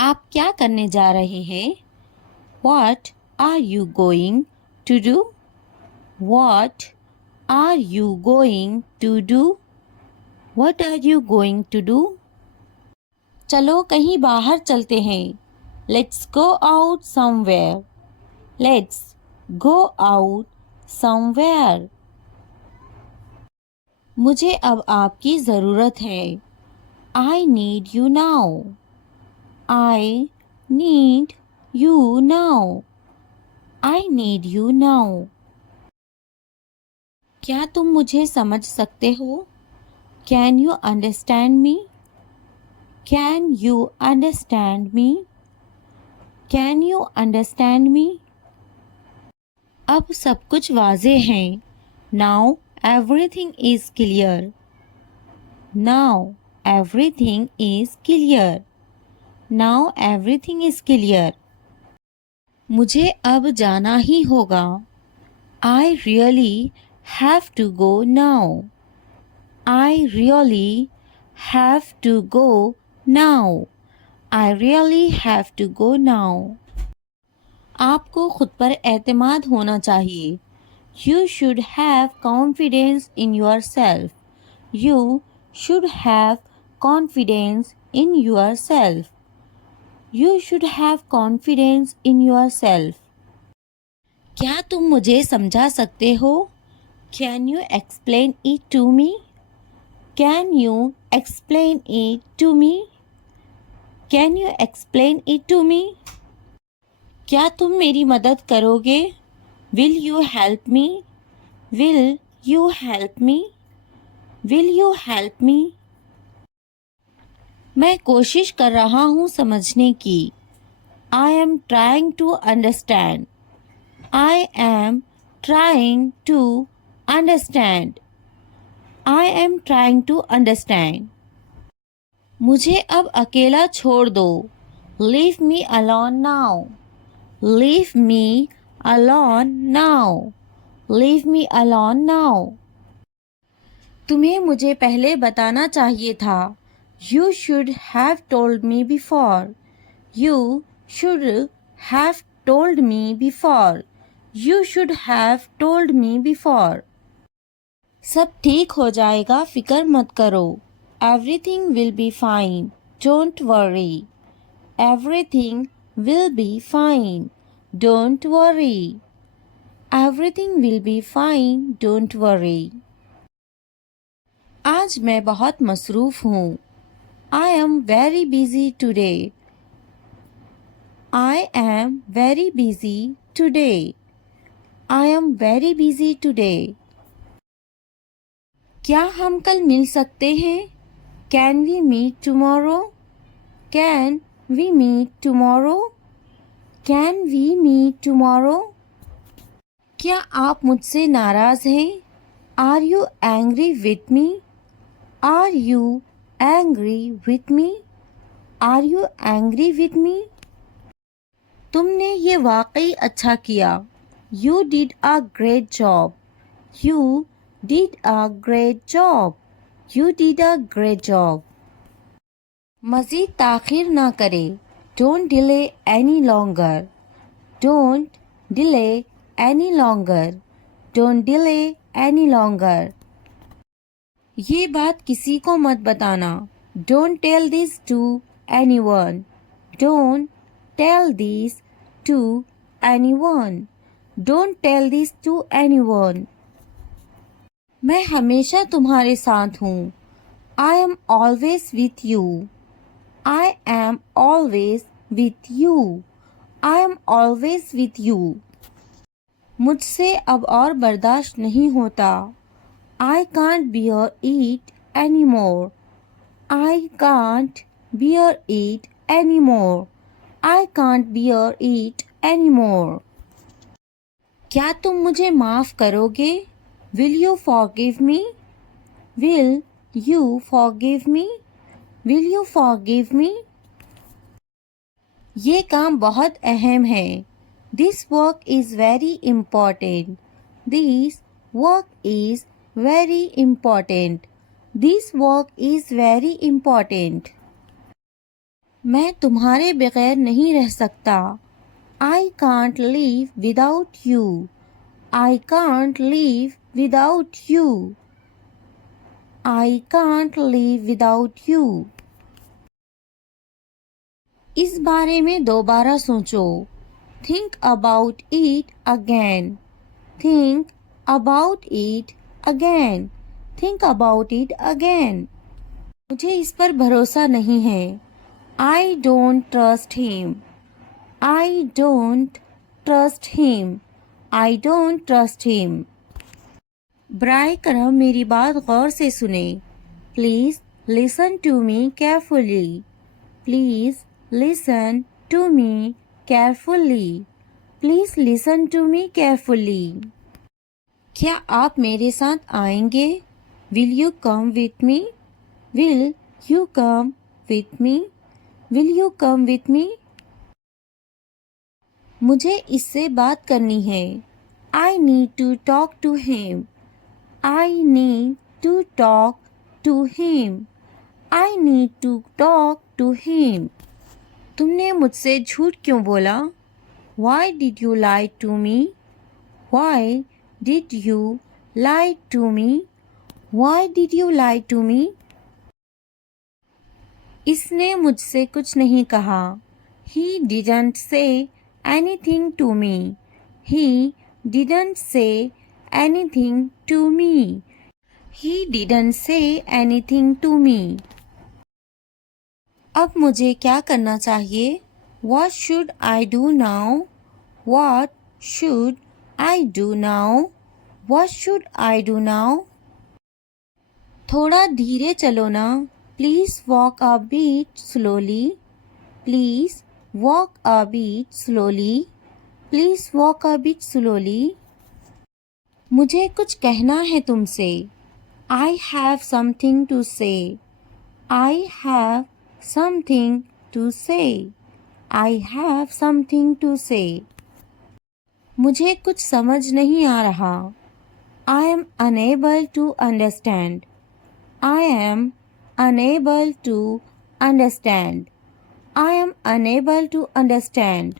आप क्या करने जा रहे हैं? What are you going to do? What are you going to do? What are you going to do? चलो कहीं बाहर चलते हैं. Let's go out somewhere. Let's go out somewhere. मुझे अब आपकी ज़रूरत है. I need you now. I need you now. I need you now. क्या तुम मुझे समझ सकते हो? Can you understand me? Can you understand me? Can you understand me? अब सब कुछ वाज़े है. Now everything is clear. Now everything is clear. Now everything is clear. मुझे अब जाना ही होगा. I really have to go now. I really have to go now. I really have to go now. आपको खुद पर एतमाद होना चाहिए. You should have confidence in yourself. You should have confidence in yourself. You should have confidence in yourself. क्या तुम मुझे समझा सकते हो? Can you explain it to me? Can you explain it to me? Can you explain it to me? क्या तुम मेरी मदद करोगे? Will you help me? Will you help me? Will you help me? मैं कोशिश कर रहा हूँ समझने की. I am trying to understand. I am trying to understand. I am trying to understand. मुझे अब अकेला छोड़ दो. Leave me alone now. Leave me alone now. Leave me alone now. तुम्हें मुझे पहले बताना चाहिए था. You should have told me before. You should have told me before. You should have told me before. सब ठीक हो जाएगा, फिक्र मत करो. Everything will be fine. Don't worry. Everything will be fine. Don't worry. Everything will be fine. Don't worry. आज मैं बहुत मसरूफ़ हूँ. I am very busy today. I am very busy today. I am very busy today. क्या हम कल मिल सकते हैं? Can we meet tomorrow? Can we meet tomorrow? Can we meet tomorrow? क्या आप मुझसे नाराज़ हैं? Are you angry with me? Are you angry with me? Are you angry with me? तुमने ये वाकई अच्छा किया. You did a great job. You did a great job. You did a great job. मज़ीद ताख़ीर ना करें. Don't delay any longer. Don't delay any longer. Don't delay any longer. ये बात किसी को मत बताना. Don't tell this to anyone. Don't tell this to anyone. Don't tell this to anyone. मैं हमेशा तुम्हारे साथ हूँ. I am always with you. I am always with you. I am always with you. मुझसे अब और बर्दाश्त नहीं होता. I can't bear it anymore. I can't bear it anymore. I can't bear it anymore. क्या तुम मुझे माफ़ करोगे? Will you forgive me? Will you forgive me? Will you forgive me? ये काम बहुत अहम है. This work is very important. This work is very important. This work is very important. मैं तुम्हारे बगैर नहीं रह सकता। I can't live without you. I can't live without you. I can't live without you. इस बारे में दोबारा सोचो। Think about it again. Think about it again. Think about it again. मुझे इस पर भरोसा नहीं है। I don't trust him. I don't trust him. I don't trust him. बराए करम मेरी बात गौर से सुने। Please listen to me carefully. Please listen to me carefully. Please listen to me carefully. क्या आप मेरे साथ आएंगे? Will you come with me? Will you come with me? Will you come with me? मुझे इससे बात करनी है। I need to talk to him. I need to talk to him. I need to talk to him. तुमने मुझसे झूठ क्यों बोला? Why did you lie to me? Why did you lie to me? Why did you lie to me? इसने मुझसे कुछ नहीं कहा। He didn't say anything to me. He didn't say anything to me. He didn't say anything to me. अब मुझे क्या करना चाहिए? What should I do now? What should I do now? What should I do now? थोड़ा धीरे चलो ना। Please walk a bit slowly. Please walk a bit slowly. Please walk a bit slowly. मुझे कुछ कहना है तुमसे। I have something to say. I have something to say. I have something to say. मुझे कुछ समझ नहीं आ रहा। I am unable to understand. I am unable to understand. I am unable to understand.